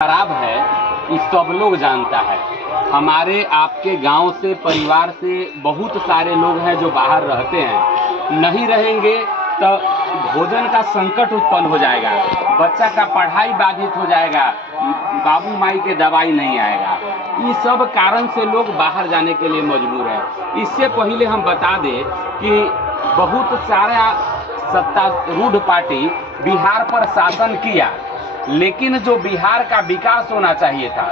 खराब है, ये सब लोग जानता है। हमारे आपके गांव से, परिवार से बहुत सारे लोग हैं जो बाहर रहते हैं। नहीं रहेंगे तो भोजन का संकट उत्पन्न हो जाएगा, बच्चा का पढ़ाई बाधित हो जाएगा, बाबू माई के दवाई नहीं आएगा। ये सब कारण से लोग बाहर जाने के लिए मजबूर हैं। इससे पहले हम बता दें कि बहुत सारा सत्तारूढ़ पार्टी बिहार पर शासन किया, लेकिन जो बिहार का विकास होना चाहिए था,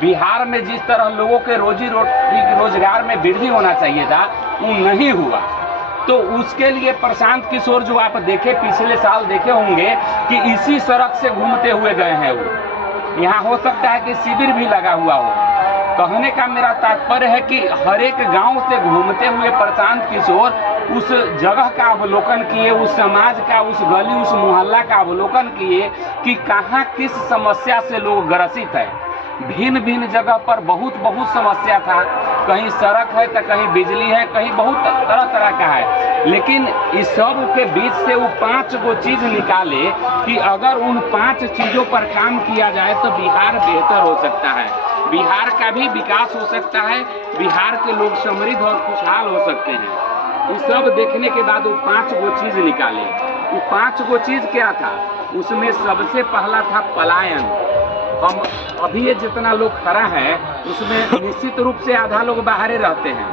बिहार में जिस तरह लोगों के रोजी रोजगार में वृद्धि होना चाहिए था, वो नहीं हुआ। तो उसके लिए प्रशांत किशोर जो आप देखे, पिछले साल देखे होंगे कि इसी सड़क से घूमते हुए गए हैं। वो यहाँ हो सकता है कि शिविर भी लगा हुआ हो। कहने का मेरा तात्पर्य है कि हर एक गांव से घूमते हुए प्रशांत किशोर उस जगह का अवलोकन किए, उस समाज का, उस गली, उस मोहल्ला का अवलोकन किए कि कहाँ किस समस्या से लोग ग्रसित है। भिन्न भिन्न जगह पर बहुत समस्या था। कहीं सड़क है तो कहीं बिजली है, कहीं बहुत तरह तरह का है। लेकिन इस सब के बीच से वो 5 गो चीज निकाले कि अगर उन 5 चीजों पर काम किया जाए तो बिहार बेहतर हो सकता है, बिहार का भी विकास हो सकता है, बिहार के लोग समृद्ध और खुशहाल हो सकते हैं। ये सब देखने के बाद वो 5 गो चीज निकाले। वो 5 गो चीज क्या था? उसमें सबसे पहला था पलायन। हम अभी ये जितना लोग खड़ा है उसमें निश्चित रूप से आधा लोग बाहर रहते हैं,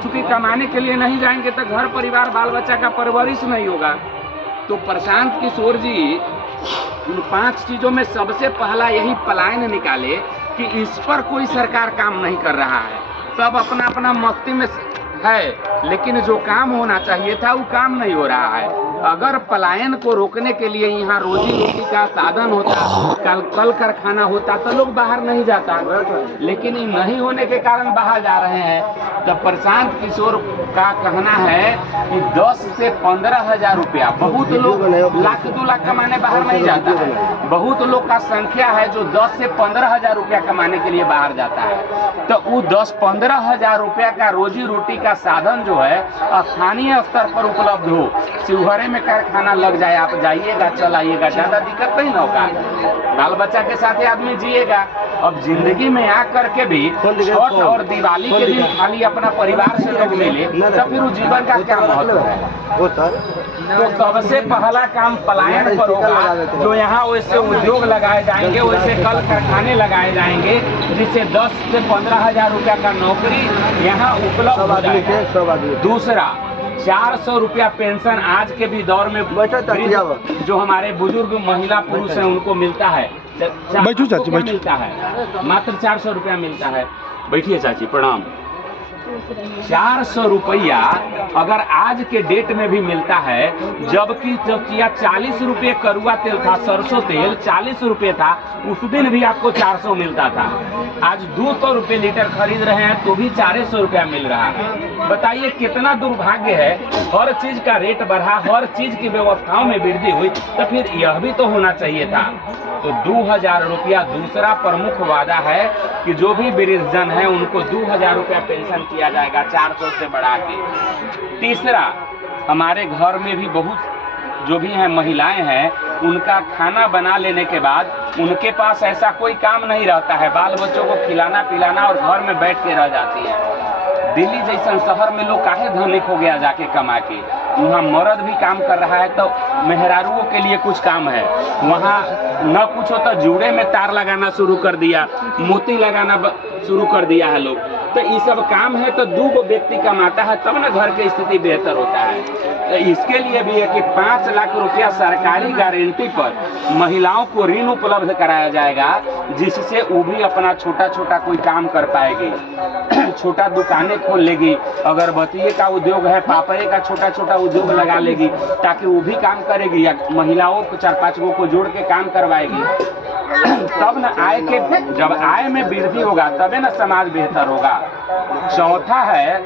क्योंकि कमाने के लिए नहीं जाएंगे तो घर परिवार बाल बच्चा का परवरिश नहीं होगा। तो प्रशांत किशोर जी उन 5 चीजों में सबसे पहला यही पलायन निकाले कि इस पर कोई सरकार काम नहीं कर रहा है, सब अपना अपना मस्ती में है, लेकिन जो काम होना चाहिए था वो काम नहीं हो रहा है। अगर पलायन को रोकने के लिए यहाँ रोजी रोटी का साधन होता, कल कारखाना होता तो लोग बाहर नहीं जाता, लेकिन ये नहीं होने के कारण बाहर जा रहे हैं। तो प्रशांत किशोर का कहना है कि 10 से 15 हजार रुपया, बहुत लोग लाख 2 लाख कमाने बाहर नहीं जाता है, बहुत लोग का संख्या है जो 10 से 15 हजार रुपया कमाने के लिए बाहर जाता है। तो वो 10-15 हजार रुपया का रोजी रोटी का साधन जो है स्थानीय स्तर पर उपलब्ध हो। शिवहरे में कारखाना लग जाए, आप जाइएगा, चलाइएगा, ज्यादा दिक्कत नहीं ना होगा, बाल बच्चा के साथ ही आदमी जिएगा। अब जिंदगी में आ करके भी छठ और दिवाली के दिन खाली अपना परिवार से लोग मिले तो फिर वो जीवन का क्या महत्व है? तो सबसे पहला काम पलायन पर होगा। जो यहाँ वैसे उद्योग लगाए जाएंगे, वैसे कल कारखाने लगाए जाएंगे, जिससे 10 से 15 हजार रुपया का नौकरी यहाँ उपलब्ध हो जाएगा। दूसरा, 400 रुपया पेंशन आज के भी दौर में जो हमारे बुजुर्ग महिला पुरुष हैं उनको मिलता है। मिलता है मात्र 400 रुपया मिलता है। बैठिए चाची, प्रणाम। 400 रुपया अगर आज के डेट में भी मिलता है, जबकि जब 40 रुपये करुआ तेल था, सरसों तेल 40 रुपये था, उस दिन भी आपको 400 मिलता था। आज 200 रुपये लीटर खरीद रहे हैं तो भी 400 रुपया मिल रहा है। बताइए कितना दुर्भाग्य है। हर चीज का रेट बढ़ा, हर चीज की व्यवस्थाओं में वृद्धि हुई, तो फिर यह भी तो होना चाहिए था। तो 2000 रुपया दूसरा प्रमुख वादा है कि जो भी वृद्धजन है उनको 2000 रुपया पेंशन किया जाएगा, 400 से बढ़ा के। तीसरा, हमारे घर में भी बहुत जो भी हैं महिलाएं हैं, उनका खाना बना लेने के बाद उनके पास ऐसा कोई काम नहीं रहता है, बाल बच्चों को खिलाना पिलाना, और घर में बैठ के रह जाती है। दिल्ली जैसा शहर में लोग काहे धनिक हो गया जाके कमा के, वहाँ मर्द भी काम कर रहा है तो मेहरारुओं के लिए कुछ काम है, वहाँ न कुछ हो तो जूड़े में तार लगाना शुरू कर दिया, मोती लगाना शुरू कर दिया है लोग। तो ये सब काम है तो 2 व्यक्ति कमाता है तब ना घर की स्थिति बेहतर होता है। तो इसके लिए भी है कि 5 लाख रुपया सरकारी गारंटी पर महिलाओं को ऋण उपलब्ध कराया जाएगा, जिससे वो भी अपना छोटा छोटा कोई काम कर पाएगी। छोटा दुकानें खोल लेगी, अगरबत्ती का उद्योग है, पापड़े का छोटा छोटा उद्योग लगा लेगी, ताकि वो भी काम करेगी या महिलाओं को 4-5 गो को जोड़ के काम करवाएगी। तब न आय के, जब आय में वृद्धि होगा तबे न समाज बेहतर होगा। चौथा है,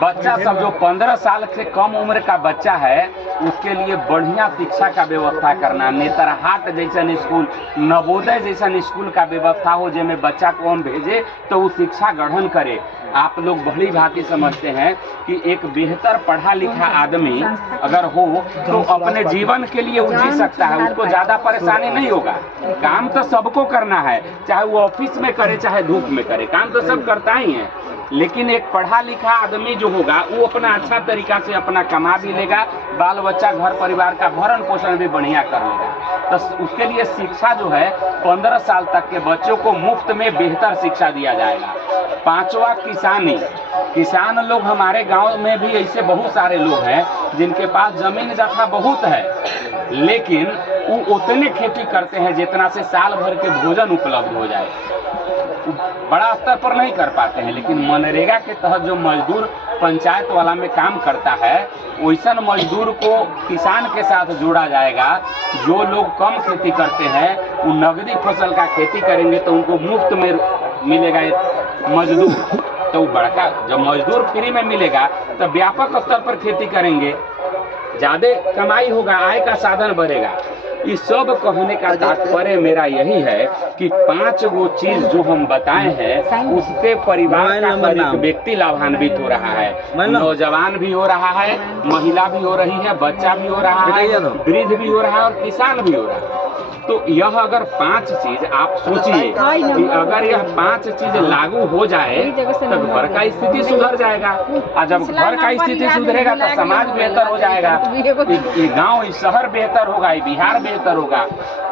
बच्चा सब जो 15 साल से कम उम्र का बच्चा है उसके लिए बढ़िया शिक्षा का व्यवस्था करना। नेतरहाट जैसा स्कूल, नवोदय जैसा स्कूल का व्यवस्था हो, जिसमें बच्चा को हम भेजे तो वो शिक्षा ग्रहण करे। आप लोग भली भांति समझते हैं कि एक बेहतर पढ़ा लिखा आदमी अगर हो तो अपने जीवन के लिए वो जी सकता है, उसको ज्यादा परेशानी नहीं होगा। काम तो सबको करना है, चाहे वो ऑफिस में करे चाहे धूप में करे, काम तो सब करता ही है। लेकिन एक पढ़ा लिखा आदमी जो होगा वो अपना अच्छा तरीका से अपना कमा भी लेगा, बाल बच्चा घर परिवार का भरण पोषण भी बढ़िया कर लेगा। तो उसके लिए शिक्षा जो है 15 साल तक के बच्चों को मुफ्त में बेहतर शिक्षा दिया जाएगा। पांचवा किसानी। किसान लोग हमारे गांव में भी ऐसे बहुत सारे लोग हैं जिनके पास जमीन जगह बहुत है, लेकिन वो उतने खेती करते हैं जितना से साल भर के भोजन उपलब्ध हो जाए। बड़ा स्तर पर नहीं कर पाते हैं, लेकिन मनरेगा के तहत जो मजदूर पंचायत वाला में काम करता है वैसन मजदूर को किसान के साथ जोड़ा जाएगा। जो लोग कम खेती करते हैं वो नगदी फसल का खेती करेंगे तो उनको मुफ्त में मिलेगा मजदूर। तो बड़का जब मजदूर फ्री में मिलेगा तो व्यापक स्तर पर खेती करेंगे, ज्यादा कमाई होगा, आय का साधन बढ़ेगा। इस सब कहने का तात्पर्य मेरा यही है कि 5 गो चीज जो हम बताए हैं उससे परिवार का हर एक व्यक्ति लाभान्वित हो रहा है। नौजवान भी हो रहा है, महिला भी हो रही है, बच्चा भी हो रहा है, वृद्ध भी हो रहा है और किसान भी हो रहा है। तो यह अगर 5 चीज आप सोचिए कि अगर यह 5 चीज लागू हो जाए तो घर का स्थिति सुधर जाएगा, और जब घर का स्थिति सुधरेगा तो समाज बेहतर हो जाएगा, ये गांव, ये शहर बेहतर होगा, ये बिहार बेहतर होगा।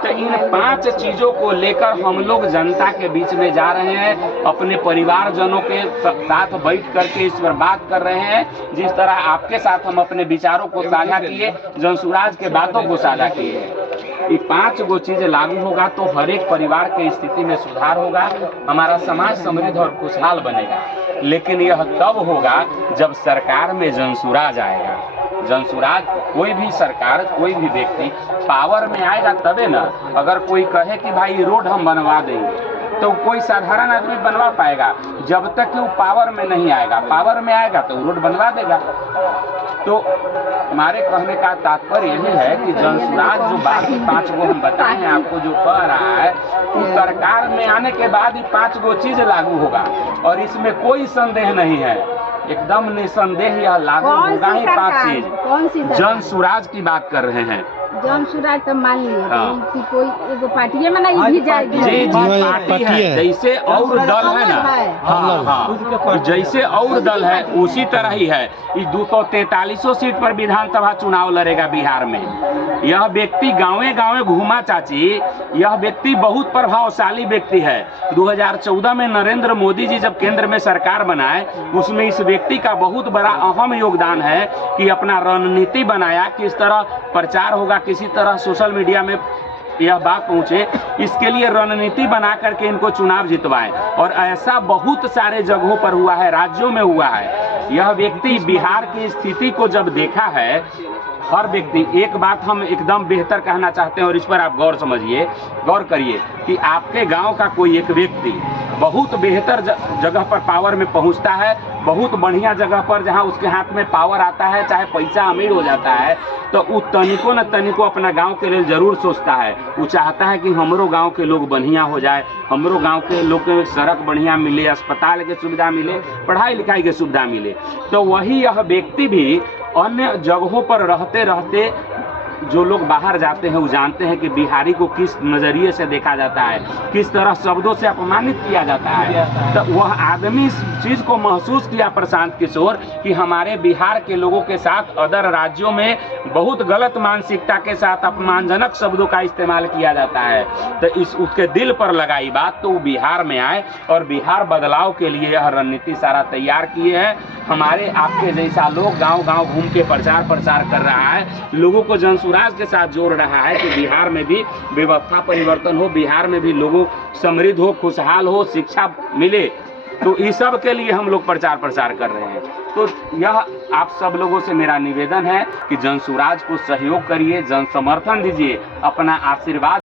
तो इन 5 चीजों को लेकर हम लोग जनता के बीच में जा रहे हैं, अपने परिवारजनों के साथ बैठ करके इस पर बात कर रहे हैं। जिस तरह आपके साथ हम अपने विचारों को साझा किए, जनसुराज के बातों को साझा किए, ये 5 गो चीज लागू होगा तो हर एक परिवार की स्थिति में सुधार होगा, हमारा समाज समृद्ध और खुशहाल बनेगा। लेकिन यह तब होगा जब सरकार में जनसुराज आएगा। जनसुराज, कोई भी सरकार, कोई भी व्यक्ति पावर में आएगा तबे ना। अगर कोई कहे कि भाई रोड हम बनवा देंगे तो कोई साधारण आदमी बनवा पाएगा, जब तक कि वो पावर में नहीं आएगा। पावर में आएगा तो रोड बनवा देगा। तो हमारे कहने का तात्पर्य यही है कि जनसुराज जो बाकी 5 गो हम बताए हैं आपको, जो कह रहा है, उस सरकार में आने के बाद ही 5 गो चीज लागू होगा और इसमें कोई संदेह नहीं है, एकदम निसंदेह यह लागू होगा ही 5 चीज। जनसुराज की बात कर रहे हैं। जनसुराज तो मान लिए कि कोई एगो पार्टी में नहीं भी जाएगी। जी पार्टी है, जैसे और दल है ना, हाँ, जैसे और दल है उसी तरह ही है। इस 243 सीट पर विधानसभा चुनाव लड़ेगा बिहार में। यह व्यक्ति गाँवे गाँवे घूमा चाची, यह व्यक्ति बहुत प्रभावशाली व्यक्ति है। 2014 में नरेंद्र मोदी जी जब केंद्र में सरकार बनाए, उसमें इस व्यक्ति का बहुत बड़ा अहम योगदान है कि अपना रणनीति बनाया, किस तरह प्रचार होगा, किसी तरह सोशल मीडिया में यह बात पहुंचे, इसके लिए रणनीति बना करके इनको चुनाव जितवाए। और ऐसा बहुत सारे जगहों पर हुआ है, राज्यों में हुआ है। यह व्यक्ति बिहार की स्थिति को जब देखा है, हर व्यक्ति, एक बात हम एकदम बेहतर कहना चाहते हैं और इस पर आप गौर समझिए, गौर करिए कि आपके गांव का कोई एक व्यक्ति बहुत बेहतर जगह पर पावर में पहुंचता है, बहुत बढ़िया जगह पर जहां उसके हाथ में पावर आता है, चाहे पैसा अमीर हो जाता है, तो वो तनिको न तनिको अपना गांव के लिए जरूर सोचता है। वो चाहता है कि हमरो गांव के लोग बढ़िया हो जाए, हमरो गांव के लोग के सड़क बढ़िया मिले, अस्पताल के सुविधा मिले, पढ़ाई लिखाई की सुविधा मिले। तो वही यह व्यक्ति भी अन्य जगहों पर रहते रहते, जो लोग बाहर जाते हैं वो जानते हैं कि बिहारी को किस नज़रिए से देखा जाता है, किस तरह शब्दों से अपमानित किया जाता है। तो वह आदमी इस चीज़ को महसूस किया, प्रशांत किशोर, कि हमारे बिहार के लोगों के साथ अदर राज्यों में बहुत गलत मानसिकता के साथ अपमानजनक शब्दों का इस्तेमाल किया जाता है। तो इस उसके दिल पर लगाई बात, तो वो बिहार में आए और बिहार बदलाव के लिए यह रणनीति सारा तैयार किए हैं। हमारे आपके जैसा लोग गाँव-गाँव घूम के प्रचार कर रहा है, लोगों को जनसुराज के साथ जोड़ रहा है कि बिहार में भी व्यवस्था परिवर्तन हो, बिहार में भी लोगों समृद्ध हो, खुशहाल हो, शिक्षा मिले। तो इस सब के लिए हम लोग प्रचार कर रहे हैं। तो यह आप सब लोगों से मेरा निवेदन है कि जनसुराज को सहयोग करिए, जन समर्थन दीजिए, अपना आशीर्वाद